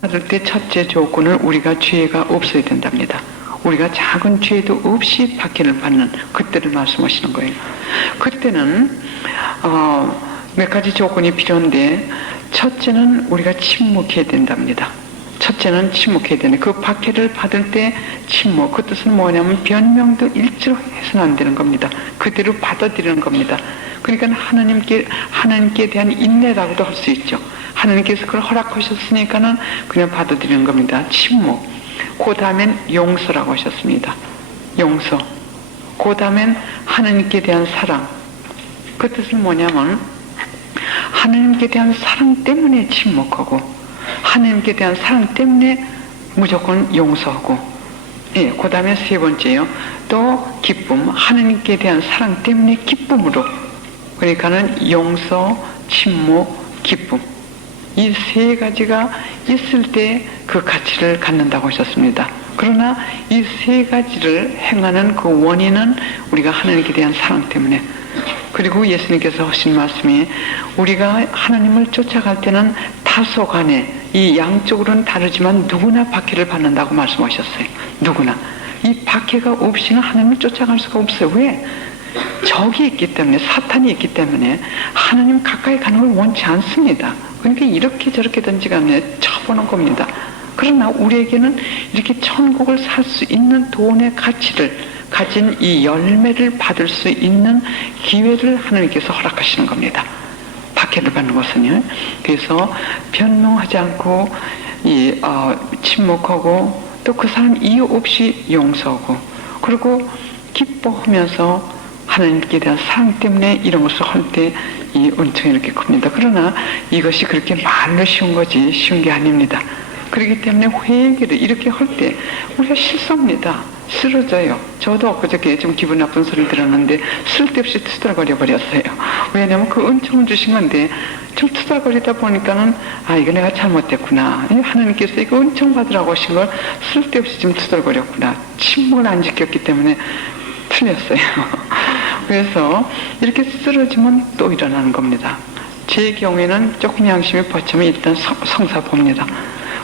받을 때 첫째 조건은 우리가 죄가 없어야 된답니다. 우리가 작은 죄도 없이 박해를 받는 그때를 말씀하시는 거예요. 그때는 몇 가지 조건이 필요한데 첫째는 우리가 침묵해야 된답니다. 첫째는 침묵해야 되는 그 박해를 받을 때 침묵, 그 뜻은 뭐냐면 변명도 일치로 해서는 안 되는 겁니다. 그대로 받아들이는 겁니다. 그러니까 하나님께 대한 인내라고도 할 수 있죠. 하나님께서 그걸 허락하셨으니까는 그냥 받아들이는 겁니다. 침묵. 그 다음엔 용서라고 하셨습니다. 용서. 그 다음엔 하나님께 대한 사랑. 그 뜻은 뭐냐면 하나님께 대한 사랑 때문에 침묵하고 하나님께 대한 사랑 때문에 무조건 용서하고, 예, 그 다음에 세 번째요. 또 기쁨. 하나님께 대한 사랑 때문에 기쁨으로. 그러니까는 용서, 침묵, 기쁨. 이 세 가지가 있을 때 그 가치를 갖는다고 하셨습니다. 그러나 이 세 가지를 행하는 그 원인은 우리가 하나님께 대한 사랑 때문에, 그리고 예수님께서 하신 말씀이 우리가 하나님을 쫓아갈 때는 다소간에 이 양쪽으로는 다르지만 누구나 박해를 받는다고 말씀하셨어요. 누구나. 이 박해가 없이는 하나님을 쫓아갈 수가 없어요. 왜? 적이 있기 때문에, 사탄이 있기 때문에 하나님 가까이 가는 걸 원치 않습니다. 그러니까 이렇게 저렇게든지 간에 쳐보는 겁니다. 그러나 우리에게는 이렇게 천국을 살 수 있는 돈의 가치를 가진 이 열매를 받을 수 있는 기회를 하나님께서 허락하시는 겁니다. 박해를 받는 것은요. 그래서 변명하지 않고 침묵하고 또 그 사람 이유 없이 용서하고 그리고 기뻐하면서 하나님께 대한 사랑 때문에 이런 것을 할 때 이 은총이 이렇게 큽니다. 그러나 이것이 그렇게 말로 쉬운 거지 쉬운 게 아닙니다. 그렇기 때문에 회개를 이렇게 할 때 우리가 실수합니다. 쓰러져요. 저도 엊그저께 좀 기분 나쁜 소리 들었는데 쓸데없이 투덜거려 버렸어요. 왜냐면 그 은총을 주신 건데 좀 투덜거리다 보니까는 이거 내가 잘못됐구나. 하나님께서 이거 은총 받으라고 하신 걸 쓸데없이 좀 투덜거렸구나. 침묵을 안 지켰기 때문에 틀렸어요. 그래서 이렇게 쓰러지면 또 일어나는 겁니다. 제 경우에는 조금 양심이 벅차면 일단 성사 봅니다.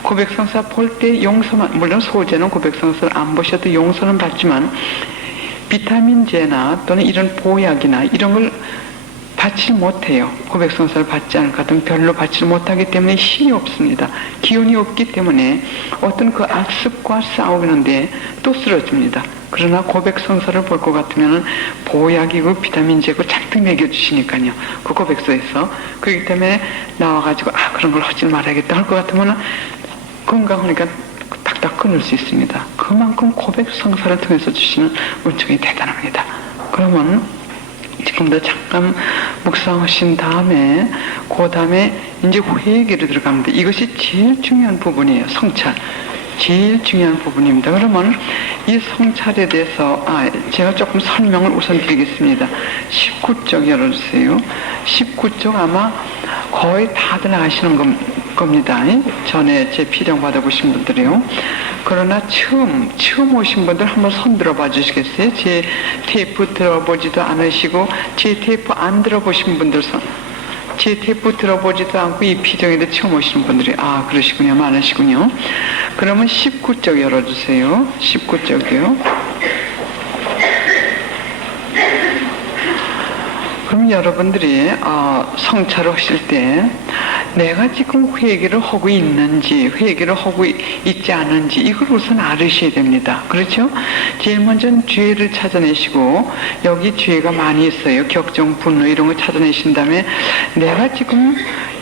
고백성사 볼 때 용서만, 물론 소제는 고백성사를 안 보셔도 용서는 받지만 비타민제나 또는 이런 보약이나 이런 걸 받지 못해요. 고백성사를 받지 않을 것 같으면 별로 받지 못하기 때문에 힘이 없습니다. 기운이 없기 때문에 어떤 그 악습과 싸우는데 또 쓰러집니다. 그러나 고백성사를 볼 것 같으면 보약이고 비타민제고 잔뜩 먹여주시니까요. 그 고백서에서. 그렇기 때문에 나와가지고 그런 걸 하지 말아야겠다 할 것 같으면 건강하니까 딱딱 끊을 수 있습니다. 그만큼 고백성사를 통해서 주시는 은총이 대단합니다. 그러면 지금도 잠깐 묵상하신 다음에 그 다음에 이제 회개로 들어갑니다. 이것이 제일 중요한 부분이에요. 성찰. 제일 중요한 부분입니다. 그러면 이 성찰에 대해서 제가 조금 설명을 우선 드리겠습니다. 19쪽 열어주세요. 19쪽 아마 거의 다들 아시는 겁니다. 전에 제 필영 받아보신 분들이요. 그러나 처음 오신 분들 한번 손 들어봐 주시겠어요? 제 테이프 들어보지도 않으시고 제 테이프 안 들어보신 분들 손. 제 테이프 들어보지도 않고 이 피정에도 처음 오시는 분들이 그러시군요. 많으시군요. 그러면 19쪽 열어주세요. 19쪽이요. 그럼 여러분들이 성찰을 하실 때 내가 지금 회개를 하고 있는지 회개를 하고 있지 않은지 이걸 우선 알으셔야 됩니다. 그렇죠? 제일 먼저는 죄를 찾아내시고 여기 죄가 많이 있어요. 격정, 분노 이런 거 찾아내신 다음에 내가 지금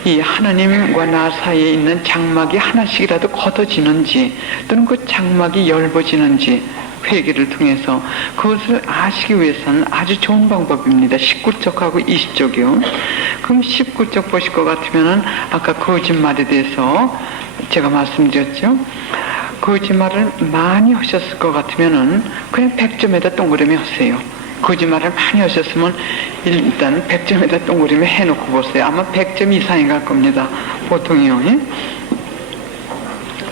이 하나님과 나 사이에 있는 장막이 하나씩이라도 걷어지는지 또는 그 장막이 엷어지는지 회개를 통해서 그것을 아시기 위해서는 아주 좋은 방법입니다. 19쪽하고 20쪽이요. 그럼 19쪽 보실 것 같으면은 아까 거짓말에 대해서 제가 말씀드렸죠. 거짓말을 많이 하셨을 것 같으면은 그냥 100점에다 동그라미 하세요. 거짓말을 많이 하셨으면 일단 100점에다 동그라미 해놓고 보세요. 아마 100점 이상이 갈 겁니다. 보통이요.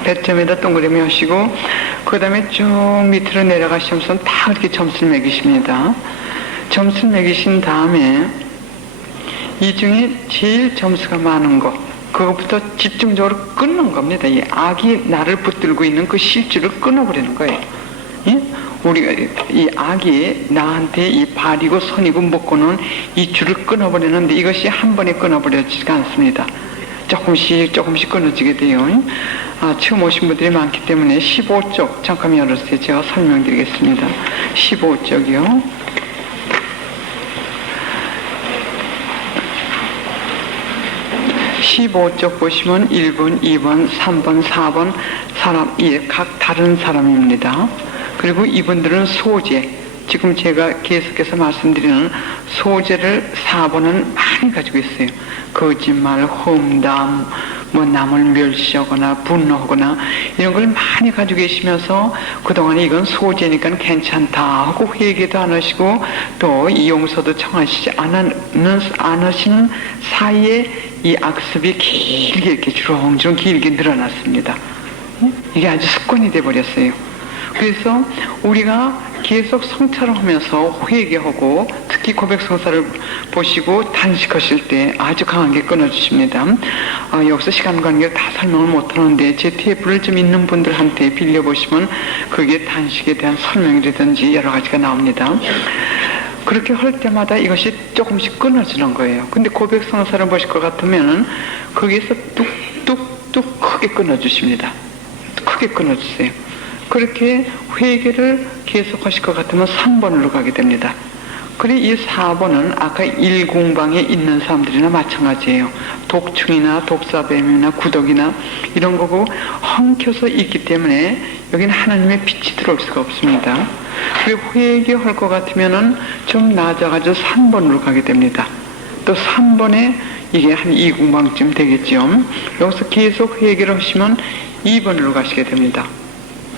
100점에다 동그라미 하시고 그 다음에 쭉 밑으로 내려가시면서 다 이렇게 점수를 매기십니다. 점수를 매기신 다음에 이 중에 제일 점수가 많은 거 그것부터 집중적으로 끊는 겁니다. 이 악이 나를 붙들고 있는 그 실줄을 끊어버리는 거예요. 예? 우리가 이 악이 나한테 이 발이고 손이고 묶고는 이 줄을 끊어버리는데 이것이 한 번에 끊어버려지지가 않습니다. 조금씩 끊어지게 돼요. 처음 오신 분들이 많기 때문에 15쪽 잠깐 열어주세요. 제가 설명드리겠습니다. 15쪽이요. 15쪽 보시면 1번, 2번, 3번, 4번 사람, 각 다른 사람입니다. 그리고 이분들은 소재, 지금 제가 계속해서 말씀드리는 소재를 4번은 많이 가지고 있어요. 거짓말, 험담, 남을 멸시하거나 분노하거나 이런 걸 많이 가지고 계시면서 그동안에 이건 소재니까 괜찮다 하고 회개도 안 하시고 또 이 용서도 청하시지 않으시는 사이에 이 악습이 길게 이렇게 주렁주렁 길게 늘어났습니다. 이게 아주 습관이 돼버렸어요. 그래서 우리가 계속 성찰을 하면서 회개하고 특히 고백성사를 보시고 단식하실 때 아주 강하게 끊어주십니다. 여기서 시간 관계를 다 설명을 못하는데 제 테이프를 좀 있는 분들한테 빌려보시면 그게 단식에 대한 설명이라든지 여러 가지가 나옵니다. 그렇게 할 때마다 이것이 조금씩 끊어지는 거예요. 근데 고백성사를 보실 것 같으면 거기에서 뚝뚝뚝 크게 끊어주십니다. 크게 끊어주세요. 그렇게 회개를 계속하실 것 같으면 3번으로 가게 됩니다. 그리고 이 4번은 아까 일공방에 있는 사람들이나 마찬가지예요. 독충이나 독사뱀이나 구덕이나 이런 거고 엉켜서 있기 때문에 여기는 하나님의 빛이 들어올 수가 없습니다. 그리고 회개할 것 같으면은 좀 낮아가지고 3번으로 가게 됩니다. 또 3번에 이게 한 2공방쯤 되겠죠. 여기서 계속 회개를 하시면 2번으로 가시게 됩니다.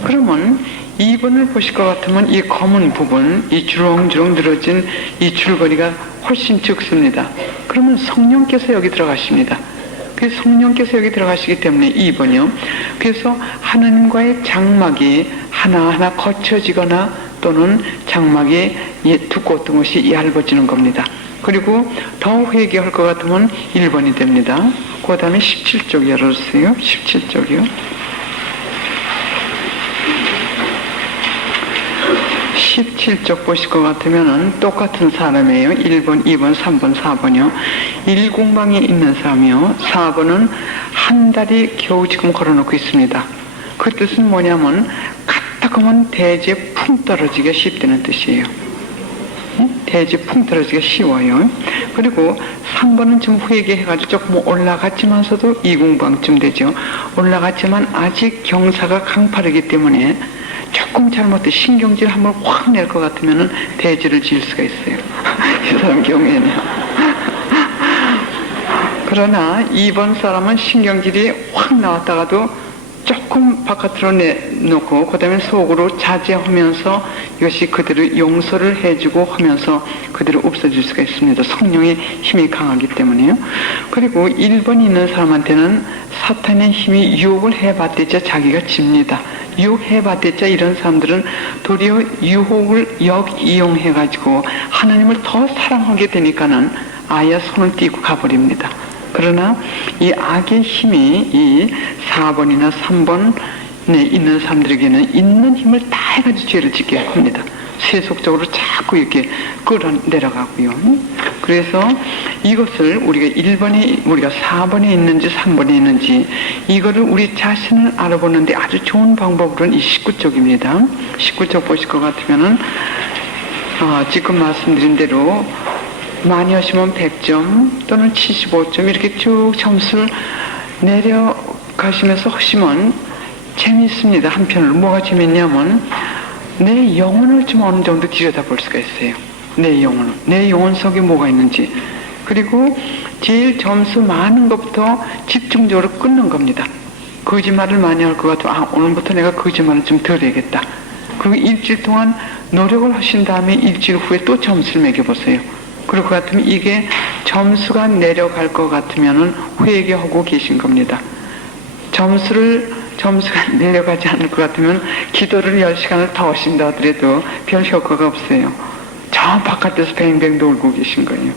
그러면 2번을 보실 것 같으면 이 검은 부분, 이 주렁주렁 늘어진 이 줄거리가 훨씬 적습니다. 그러면 성령께서 여기 들어가십니다. 그래서 성령께서 여기 들어가시기 때문에 2번이요. 그래서 하나님과의 장막이 하나하나 거쳐지거나 또는 장막이 두꺼웠던 것이 얇아지는 겁니다. 그리고 더 회개할 것 같으면 1번이 됩니다. 그 다음에 17쪽 열어주세요. 17쪽이요. 17쪽 보실 것 같으면 똑같은 사람이에요. 1번, 2번, 3번, 4번이요. 1공방에 있는 사람이요. 4번은 한 달이 겨우 지금 걸어놓고 있습니다. 그 뜻은 뭐냐면 갔다 그러면 대지에 풍 떨어지기가 쉽다는 뜻이에요. 대지에 풍 떨어지기가 쉬워요. 그리고 3번은 좀 회개해가지고 조금 올라갔지만서도 2공방쯤 되죠. 올라갔지만 아직 경사가 강파르기 때문에 조금 잘못해 신경질 한번 확 낼 것 같으면 대지를 지을 수가 있어요. 이 사람 경우에는. 그러나 2번 사람은 신경질이 확 나왔다가도 조금 바깥으로 내놓고 그 다음에 속으로 자제하면서 이것이 그대로 용서를 해주고 하면서 그대로 없어질 수가 있습니다. 성령의 힘이 강하기 때문에요. 그리고 1번이 있는 사람한테는 사탄의 힘이 유혹을 해봤대자 자기가 집니다. 유혹해봤대자 이런 사람들은 도리어 유혹을 역이용해가지고 하나님을 더 사랑하게 되니까는 아예 손을 띄고 가버립니다. 그러나 이 악의 힘이 이 4번이나 3번에 있는 사람들에게는 있는 힘을 다 해가지고 죄를 짓게 합니다. 세속적으로 자꾸 이렇게 끌어내려가고요. 그래서 이것을 우리가 1번에, 우리가 4번에 있는지 3번에 있는지 이거를 우리 자신을 알아보는데 아주 좋은 방법으로는 이 19쪽입니다. 19쪽 보실 것 같으면은, 지금 말씀드린 대로 많이 하시면 100점 또는 75점 이렇게 쭉 점수를 내려가시면서 하시면 재미있습니다. 한편으로 뭐가 재밌냐면 내 영혼을 좀 어느 정도 들여다볼 수가 있어요. 내 영혼을, 내 영혼 속에 뭐가 있는지. 그리고 제일 점수 많은 것부터 집중적으로 끊는 겁니다. 거짓말을 많이 할 것 같으면 오늘부터 내가 거짓말을 좀 덜 해야겠다. 그리고 일주일 동안 노력을 하신 다음에 일주일 후에 또 점수를 매겨보세요. 그럴 것 같으면 이게 점수가 내려갈 것 같으면 회개하고 계신 겁니다. 점수가 내려가지 않을 것 같으면 기도를 10시간을 더 하신다 하더라도 별 효과가 없어요. 저 바깥에서 뱅뱅 돌고 계신 거예요.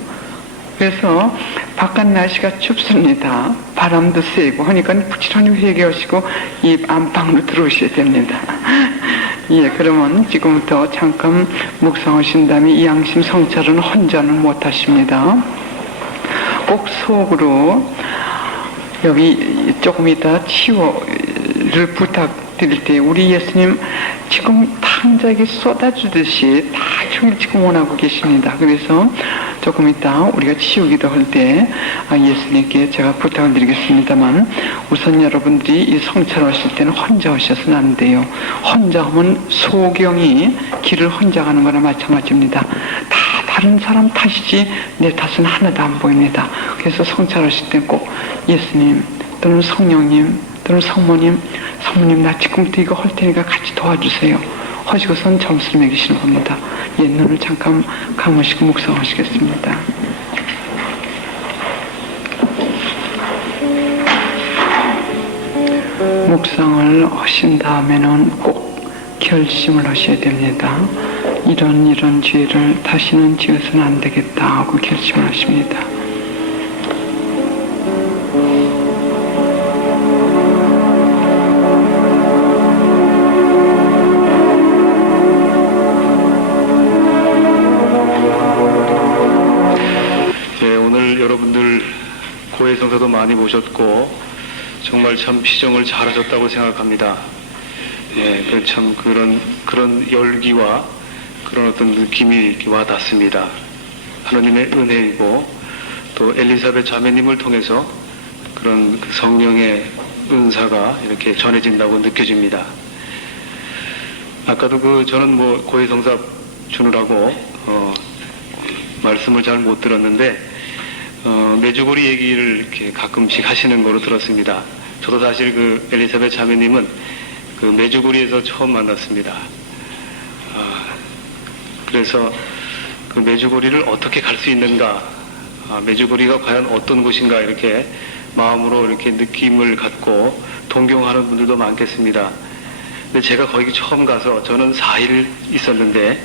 그래서 바깥 날씨가 춥습니다. 바람도 세고 하니까 부지런히 회개하시고 이 안방으로 들어오셔야 됩니다. 예, 그러면 지금부터 잠깐 묵상하신 다음에 이 양심 성찰은 혼자는 못하십니다. 꼭 속으로 여기 조금 이따 치유를 부탁드릴 때 우리 예수님 지금 탕자에게 쏟아주듯이 다 총일 지금 원하고 계십니다. 그래서 조금 이따 우리가 치유기도 할 때 예수님께 제가 부탁을 드리겠습니다만 우선 여러분들이 이 성찰하실 때는 혼자 하셔서는 안 돼요. 혼자 하면 소경이 길을 혼자 가는 거나 마찬가지입니다. 다 다른 사람 탓이지 내 탓은 하나도 안 보입니다. 그래서 성찰하실 때 꼭 예수님 또는 성령님 또는 성모님 나 지금부터 이거 할 테니까 같이 도와주세요 하시고선 점수를 매기시는 겁니다. 옛 눈을 잠깐 감으시고 묵상하시겠습니다. 묵상을 하신 다음에는 꼭 결심을 하셔야 됩니다. 이런 죄를 다시는 지어서는 안 되겠다 하고 결심을 하십니다. 고해성사도 많이 보셨고 정말 참 피정을 잘하셨다고 생각합니다. 예, 참 그런 열기와 그런 어떤 느낌이 이렇게 와닿습니다. 하나님의 은혜이고 또 엘리사벳 자매님을 통해서 그런 성령의 은사가 이렇게 전해진다고 느껴집니다. 아까도 저는 고해성사 주느라고 말씀을 잘 못 들었는데 메주고리 얘기를 이렇게 가끔씩 하시는 거로 들었습니다. 저도 사실 엘리사벳 자매님은 메주고리에서 처음 만났습니다. 그래서 메주고리를 어떻게 갈 수 있는가, 메주고리가 과연 어떤 곳인가 이렇게 마음으로 이렇게 느낌을 갖고 동경하는 분들도 많겠습니다. 근데 제가 거기 처음 가서 저는 4일 있었는데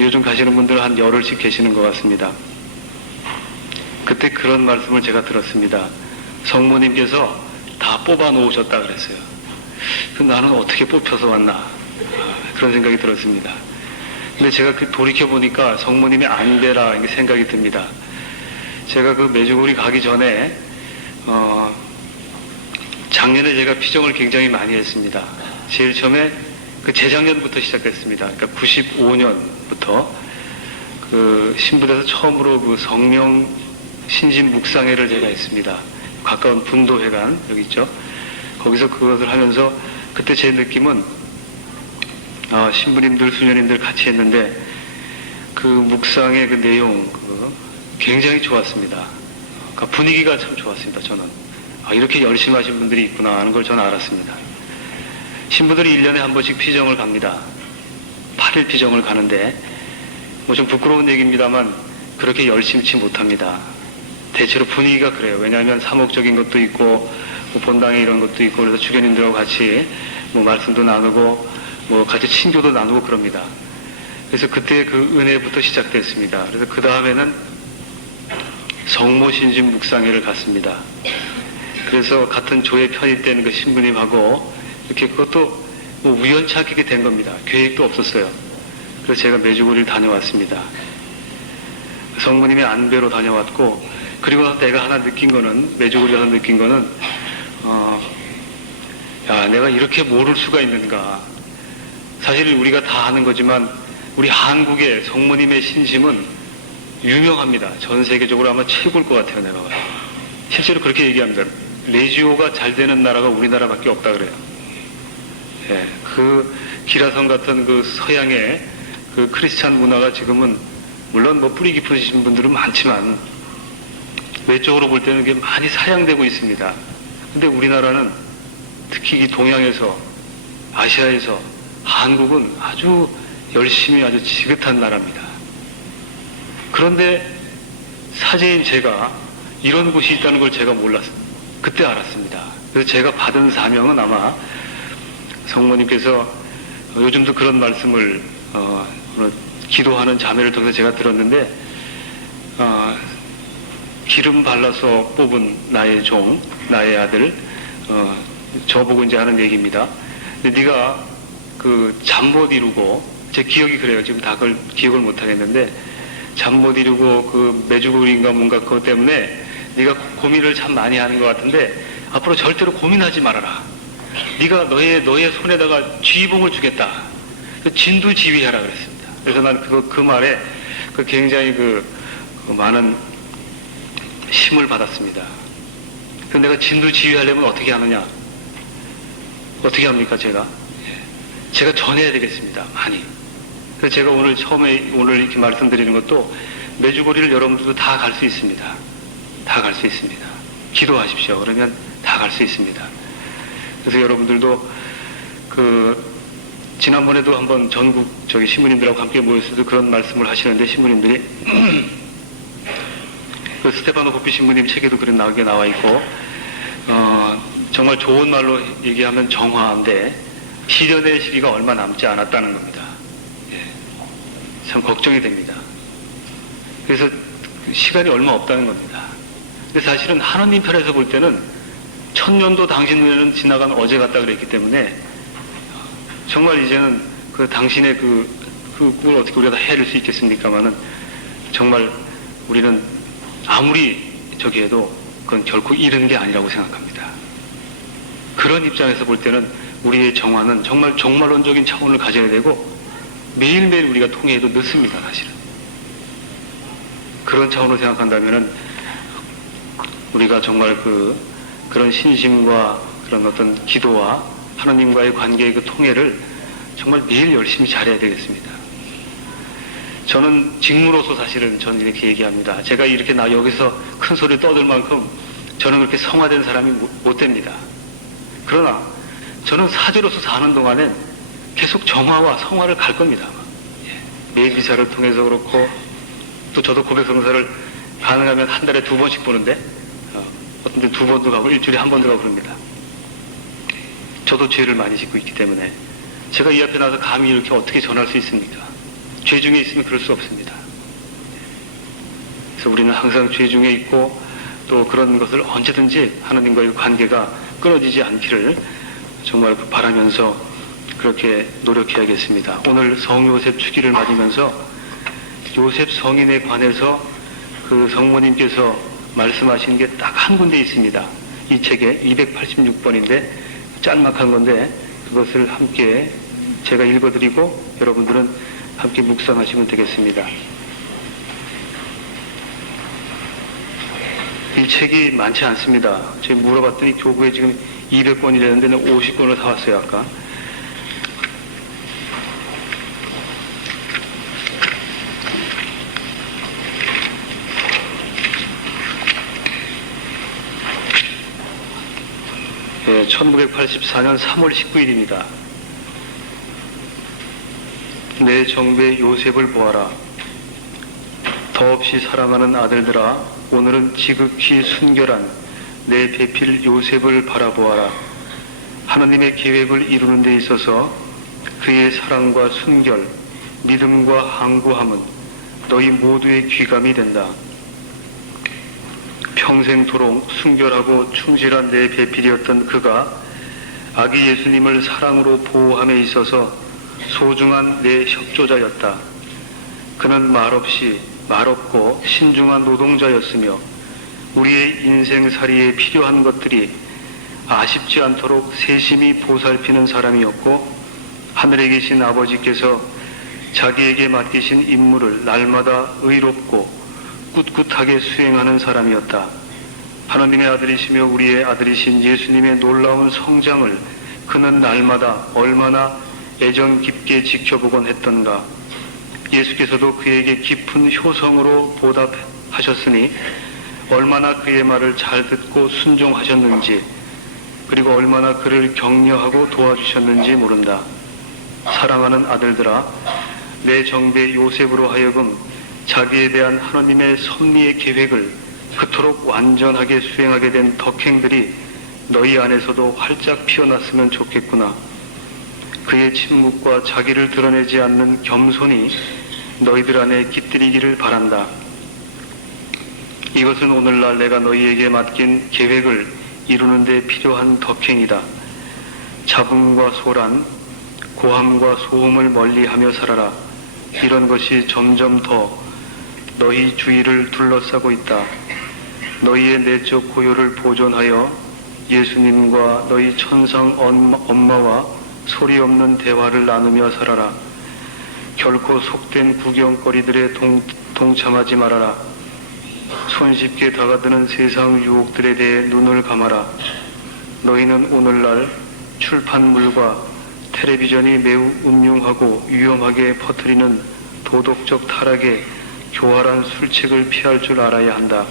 요즘 가시는 분들은 한 열흘씩 계시는 것 같습니다. 그때 그런 말씀을 제가 들었습니다. 성모님께서 다 뽑아 놓으셨다 그랬어요. 나는 어떻게 뽑혀서 왔나 그런 생각이 들었습니다. 근데 제가 돌이켜 보니까 성모님의 안배라 이게 생각이 듭니다. 제가 메주고리 가기 전에 작년에 제가 피정을 굉장히 많이 했습니다. 제일 처음에 재작년부터 시작했습니다. 그러니까 95년부터 신부대에서 처음으로 성령 신심 묵상회를 제가 했습니다. 가까운 분도회관 여기 있죠. 거기서 그것을 하면서 그때 제 느낌은 신부님들 수녀님들 같이 했는데 묵상의 내용 굉장히 좋았습니다. 그러니까 분위기가 참 좋았습니다. 저는 이렇게 열심히 하신 분들이 있구나 하는 걸 저는 알았습니다. 신부들이 1년에 한 번씩 피정을 갑니다. 8일 피정을 가는데 좀 부끄러운 얘기입니다만 그렇게 열심치 못합니다. 대체로 분위기가 그래요. 왜냐하면 사목적인 것도 있고 본당에 이런 것도 있고 그래서 주교님들하고 같이 말씀도 나누고 같이 친교도 나누고 그럽니다. 그래서 그때 은혜부터 시작됐습니다. 그래서 그 다음에는 성모신심 묵상회를 갔습니다. 그래서 같은 조에 편입된 신부님하고 이렇게 그것도 우연찮게 된 겁니다. 계획도 없었어요. 그래서 제가 메주고리를 다녀왔습니다. 성모님의 안배로 다녀왔고 그리고 내가 하나 느낀 거는 메주고리에서 느낀 거는 내가 이렇게 모를 수가 있는가. 사실 우리가 다 아는 거지만 우리 한국의 성모님의 신심은 유명합니다. 전 세계적으로 아마 최고일 것 같아요. 내가 봐요. 실제로 그렇게 얘기합니다. 레지오가 잘 되는 나라가 우리나라밖에 없다 그래요. 예, 기라성 같은 서양의 크리스찬 문화가 지금은 물론 뿌리 깊으신 분들은 많지만 외적으로 볼 때는 그게 많이 사양되고 있습니다. 근데 우리나라는 특히 이 동양에서 아시아에서 한국은 아주 열심히 아주 지긋한 나라입니다. 그런데 사제인 제가 이런 곳이 있다는 걸 제가 몰랐어요. 그때 알았습니다. 그래서 제가 받은 사명은 아마 성모님께서 요즘도 그런 말씀을 기도하는 자매를 통해서 제가 들었는데 기름 발라서 뽑은 나의 종, 나의 아들, 저보고 이제 하는 얘기입니다. 근데 네가 그 잠 못 이루고, 제 기억이 그래요. 지금 다 그걸 기억을 못 하겠는데, 잠 못 이루고 그 메주고리인가 뭔가 그것 때문에 네가 고민을 참 많이 하는 것 같은데, 앞으로 절대로 고민하지 말아라. 네가 너의 손에다가 쥐봉을 주겠다. 진두지휘하라 그랬습니다. 그래서 난 그 말에 굉장히 많은 힘을 받았습니다. 그런데 내가 진두지휘하려면 어떻게 하느냐? 어떻게 합니까, 제가? 제가 전해야 되겠습니다, 많이. 그래서 제가 오늘 이렇게 말씀드리는 것도 메주고리를 여러분들도 다 갈 수 있습니다. 다 갈 수 있습니다. 기도하십시오. 그러면 다 갈 수 있습니다. 그래서 여러분들도 지난번에도 한번 전국 신부님들하고 함께 모였을 때 그런 말씀을 하시는데, 신부님들이 그 스테파노 호피 신부님 책에도 그런 나오게 나와 있고, 정말 좋은 말로 얘기하면 정화인데 실현의 시기가 얼마 남지 않았다는 겁니다. 예, 참 걱정이 됩니다. 그래서 시간이 얼마 없다는 겁니다. 근데 사실은 하나님 편에서 볼 때는 1000년도 당신 눈에는 지나간 어제 같다 그랬기 때문에 정말 이제는 당신의 그걸 어떻게 우리가 다 헤아릴 수 있겠습니까만은 정말 우리는 아무리 저기 해도 그건 결코 이른 게 아니라고 생각합니다. 그런 입장에서 볼 때는 우리의 정화는 정말 종말론적인 차원을 가져야 되고 매일매일 우리가 통해도 늦습니다, 사실은. 그런 차원으로 생각한다면은 우리가 정말 그런 신심과 그런 어떤 기도와 하나님과의 관계의 그 통해를 정말 매일 열심히 잘해야 되겠습니다. 저는 직무로서 사실은 저는 이렇게 얘기합니다. 제가 이렇게 여기서 큰 소리 떠들 만큼 저는 그렇게 성화된 사람이 못 됩니다. 그러나 저는 사제로서 사는 동안엔 계속 정화와 성화를 갈 겁니다. 매일 기사를 통해서 그렇고, 또 저도 고백성사를 가능하면 한 달에 2번씩 보는데, 어떤 데 2번도 가고 일주일에 1번도 가고 그럽니다. 저도 죄를 많이 짓고 있기 때문에 제가 이 앞에 나서 감히 이렇게 어떻게 전할 수 있습니까? 죄 중에 있으면 그럴 수 없습니다. 그래서 우리는 항상 죄 중에 있고, 또 그런 것을 언제든지 하나님과의 관계가 끊어지지 않기를 정말 바라면서 그렇게 노력해야겠습니다. 오늘 성요셉 주기를 맞으면서 요셉 성인에 관해서 그 성모님께서 말씀하신 게 딱 한 군데 있습니다. 이 책에 286번인데 짤막한 건데 그것을 함께 제가 읽어드리고 여러분들은 함께 묵상하시면 되겠습니다. 이 책이 많지 않습니다. 제가 물어봤더니 교구에 지금 200권이라는데 50권을 사왔어요, 아까. 예, 1984년 3월 19일입니다. 내 정배 요셉을 보아라. 더없이 사랑하는 아들들아, 오늘은 지극히 순결한 내 배필 요셉을 바라보아라. 하나님의 계획을 이루는 데 있어서 그의 사랑과 순결, 믿음과 항구함은 너희 모두의 귀감이 된다. 평생토록 순결하고 충실한 내 배필이었던 그가 아기 예수님을 사랑으로 보호함에 있어서 소중한 내 협조자였다. 그는 말없고 신중한 노동자였으며 우리의 인생살이에 필요한 것들이 아쉽지 않도록 세심히 보살피는 사람이었고, 하늘에 계신 아버지께서 자기에게 맡기신 임무를 날마다 의롭고 꿋꿋하게 수행하는 사람이었다. 하나님의 아들이시며 우리의 아들이신 예수님의 놀라운 성장을 그는 날마다 얼마나 애정 깊게 지켜보곤 했던가. 예수께서도 그에게 깊은 효성으로 보답하셨으니 얼마나 그의 말을 잘 듣고 순종하셨는지, 그리고 얼마나 그를 격려하고 도와주셨는지 모른다. 사랑하는 아들들아, 내 정배 요셉으로 하여금 자기에 대한 하나님의 섭리의 계획을 그토록 완전하게 수행하게 된 덕행들이 너희 안에서도 활짝 피어났으면 좋겠구나. 그의 침묵과 자기를 드러내지 않는 겸손이 너희들 안에 깃들이기를 바란다. 이것은 오늘날 내가 너희에게 맡긴 계획을 이루는 데 필요한 덕행이다. 잡음과 소란, 고함과 소음을 멀리하며 살아라. 이런 것이 점점 더 너희 주위를 둘러싸고 있다. 너희의 내적 고요를 보존하여 예수님과 너희 천상 엄마와 소리 없는 대화를 나누며 살아라. 결코 속된 구경거리들에 동참하지 말아라. 손쉽게 다가드는 세상 유혹들에 대해 눈을 감아라. 너희는 오늘날 출판물과 텔레비전이 매우 음흉하고 위험하게 퍼뜨리는 도덕적 타락에 교활한 술책을 피할 줄 알아야 한다.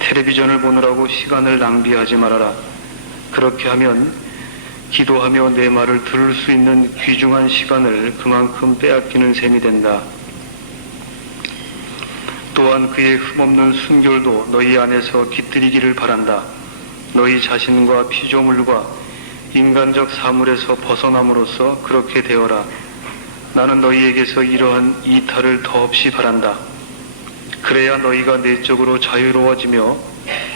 텔레비전을 보느라고 시간을 낭비하지 말아라. 그렇게 하면 기도하며 내 말을 들을 수 있는 귀중한 시간을 그만큼 빼앗기는 셈이 된다. 또한 그의 흠없는 순결도 너희 안에서 깃들이기를 바란다. 너희 자신과 피조물과 인간적 사물에서 벗어남으로써 그렇게 되어라. 나는 너희에게서 이러한 이탈을 더없이 바란다. 그래야 너희가 내적으로 자유로워지며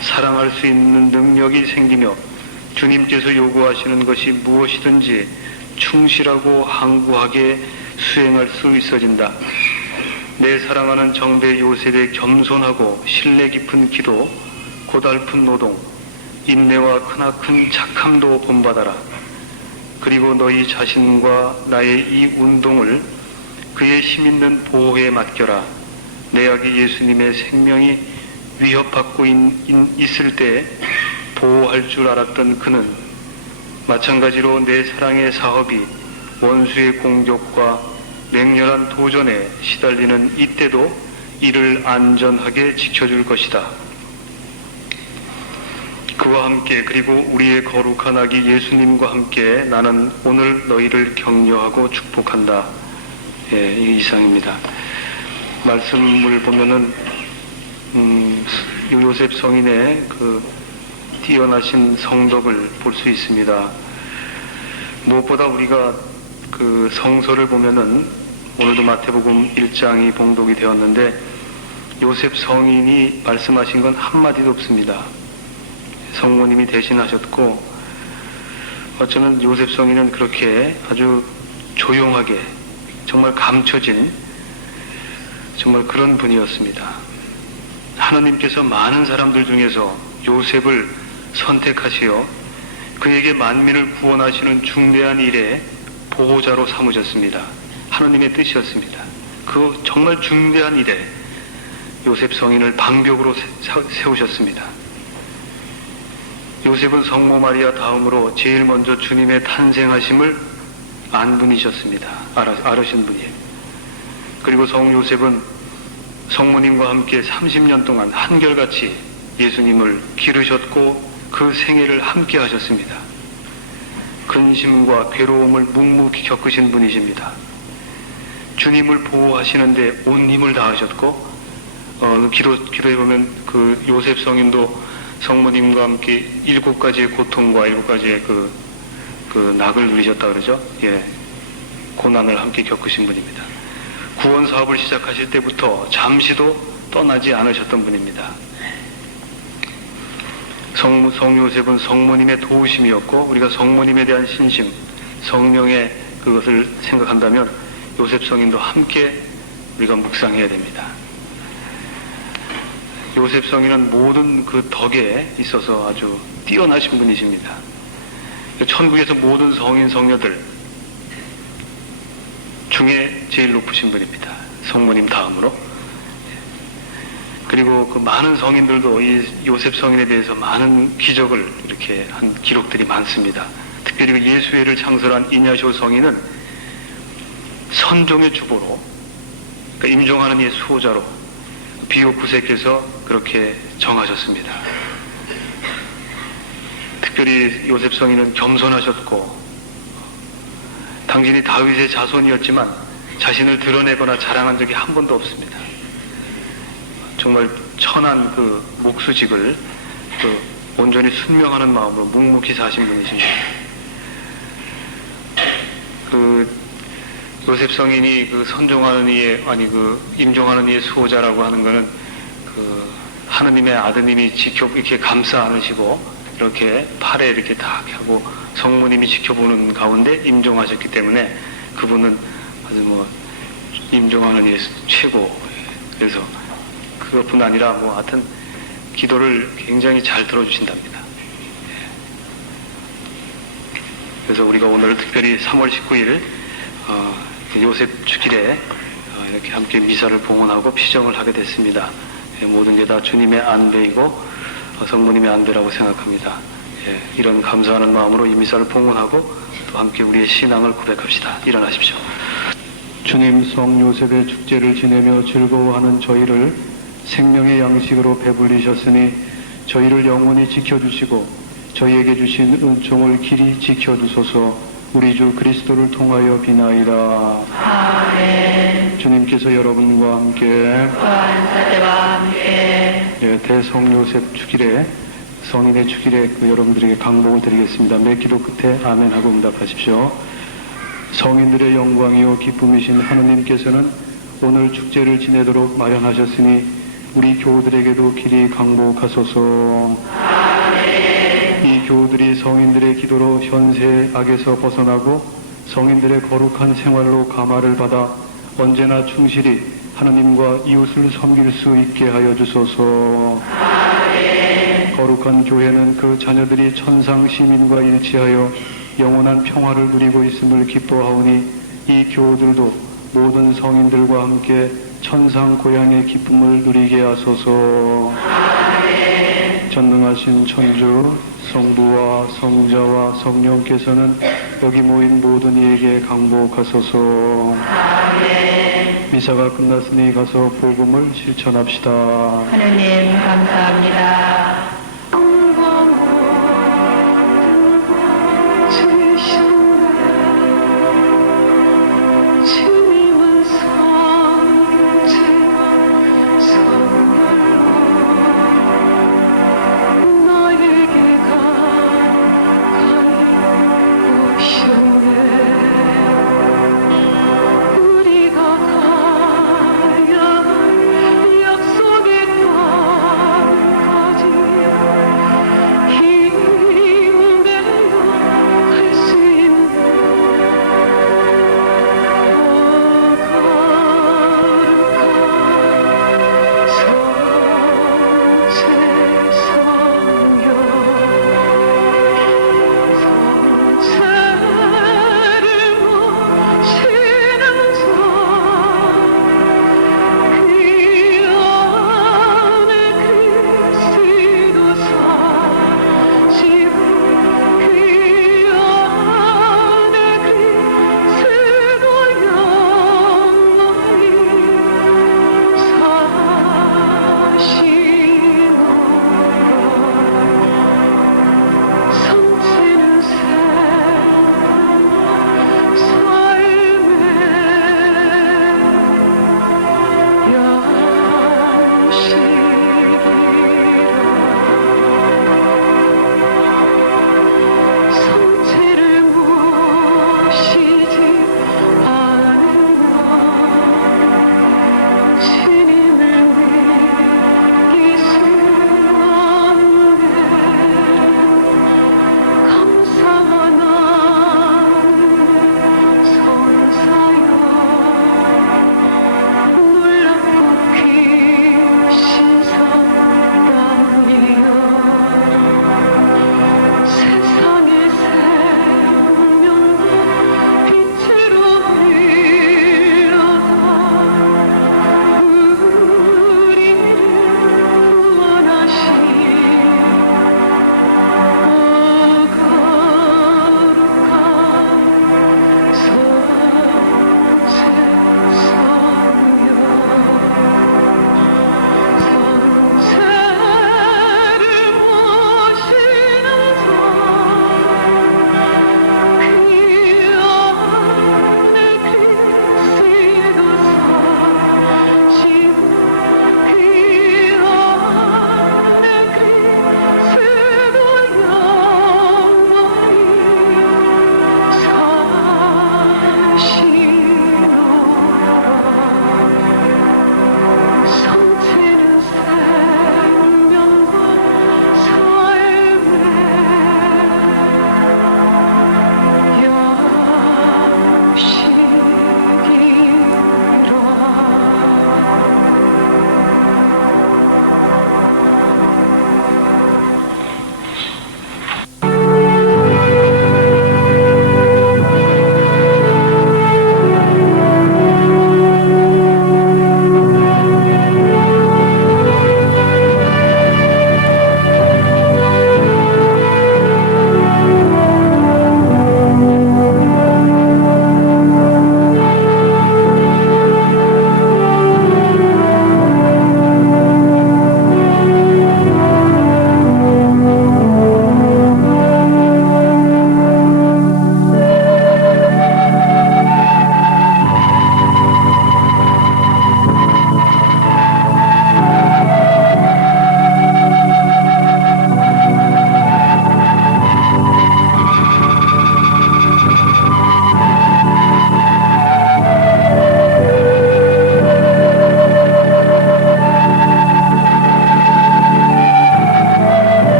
사랑할 수 있는 능력이 생기며 주님께서 요구하시는 것이 무엇이든지 충실하고 항구하게 수행할 수 있어진다. 내 사랑하는 정배 요셉의 겸손하고 신뢰 깊은 기도, 고달픈 노동, 인내와 크나큰 착함도 본받아라. 그리고 너희 자신과 나의 이 운동을 그의 힘있는 보호에 맡겨라. 내 아기 예수님의 생명이 위협받고 있을 때 보호할 줄 알았던 그는 마찬가지로 내 사랑의 사업이 원수의 공격과 맹렬한 도전에 시달리는 이때도 이를 안전하게 지켜줄 것이다. 그와 함께 그리고 우리의 거룩한 아기 예수님과 함께 나는 오늘 너희를 격려하고 축복한다. 예, 이상입니다. 말씀을 보면은 요셉 성인의 그 뛰어나신 성덕을 볼 수 있습니다. 무엇보다 우리가 그 성서를 보면은 오늘도 마태복음 1장이 봉독이 되었는데 요셉 성인이 말씀하신 건 한마디도 없습니다. 성모님이 대신하셨고 어쩌면 요셉 성인은 그렇게 아주 조용하게 정말 감춰진 정말 그런 분이었습니다. 하나님께서 많은 사람들 중에서 요셉을 선택하시어 그에게 만민을 구원하시는 중대한 일에 보호자로 삼으셨습니다. 하나님의 뜻이었습니다. 그 정말 중대한 일에 요셉 성인을 방벽으로 세우셨습니다. 요셉은 성모 마리아 다음으로 제일 먼저 주님의 탄생하심을 안 분이셨습니다. 알으신 분이에요. 그리고 성 요셉은 성모님과 함께 30년 동안 한결같이 예수님을 기르셨고 그 생애를 함께 하셨습니다. 근심과 괴로움을 묵묵히 겪으신 분이십니다. 주님을 보호하시는데 온 힘을 다하셨고 기도에 보면 그 요셉 성인도 성모님과 함께 7가지의 고통과 7가지의 그 낙을 누리셨다 그러죠. 예, 고난을 함께 겪으신 분입니다. 구원 사업을 시작하실 때부터 잠시도 떠나지 않으셨던 분입니다. 성 요셉은 성모님의 도우심이었고 우리가 성모님에 대한 신심, 성령의 그것을 생각한다면 요셉 성인도 함께 우리가 묵상해야 됩니다. 요셉 성인은 모든 그 덕에 있어서 아주 뛰어나신 분이십니다. 천국에서 모든 성인 성녀들 중에 제일 높으신 분입니다. 성모님 다음으로. 그리고 그 많은 성인들도 이 요셉 성인에 대해서 많은 기적을 이렇게 한 기록들이 많습니다. 특별히 그 예수회를 창설한 이냐쇼 성인은 선종의 주보로, 그러니까 임종하는 이의 수호자로 비옥구세께서 그렇게 정하셨습니다. 특별히 요셉 성인은 겸손하셨고 당신이 다윗의 자손이었지만 자신을 드러내거나 자랑한 적이 한 번도 없습니다. 정말 천한 그 목수직을 온전히 순명하는 마음으로 묵묵히 사신 분이십니다. 그 요셉 성인이 그 선종하는 이의 임종하는 이의 수호자라고 하는 것은 그 하느님의 아드님이 이렇게 감싸 안으시고 이렇게 팔에 이렇게 딱 하고 성모님이 지켜보는 가운데 임종하셨기 때문에 그분은 아주 뭐 임종하는 예수 최고. 그래서 그것뿐 아니라 뭐 하여튼 기도를 굉장히 잘 들어주신답니다. 그래서 우리가 오늘 특별히 3월 19일 요셉 축일에 이렇게 함께 미사를 봉헌하고 피정을 하게 됐습니다. 모든 게 다 주님의 안배이고 성모님의 안배라고 생각합니다. 이런 감사하는 마음으로 이 미사를 봉헌하고 또 함께 우리의 신앙을 고백합시다. 일어나십시오. 주님 성 요셉의 축제를 지내며 즐거워하는 저희를 생명의 양식으로 배불리셨으니 저희를 영원히 지켜주시고 저희에게 주신 은총을 길이 지켜주소서. 우리 주 그리스도를 통하여 비나이다. 아멘. 주님께서 여러분과 함께 사제와 함께 대성 요셉 축일에 성인의 축일에 여러분들에게 강복을 드리겠습니다. 몇 기도 끝에 아멘 하고 응답하십시오. 성인들의 영광이요 기쁨이신 하느님께서는 오늘 축제를 지내도록 마련하셨으니 우리 교우들에게도 길이 강복하소서. 이 교우들이 성인들의 기도로 현세의 악에서 벗어나고 성인들의 거룩한 생활로 감화를 받아 언제나 충실히 하느님과 이웃을 섬길 수 있게 하여 주소서. 거룩한 교회는 그 자녀들이 천상 시민과 일치하여 영원한 평화를 누리고 있음을 기뻐하오니 이 교우들도 모든 성인들과 함께 천상 고향의 기쁨을 누리게 하소서. 전능하신 천주 성부와 성자와 성령께서는 여기 모인 모든 이에게 강복하소서. 미사가 끝났으니 가서 복음을 실천합시다. 하느님 감사합니다. 주셔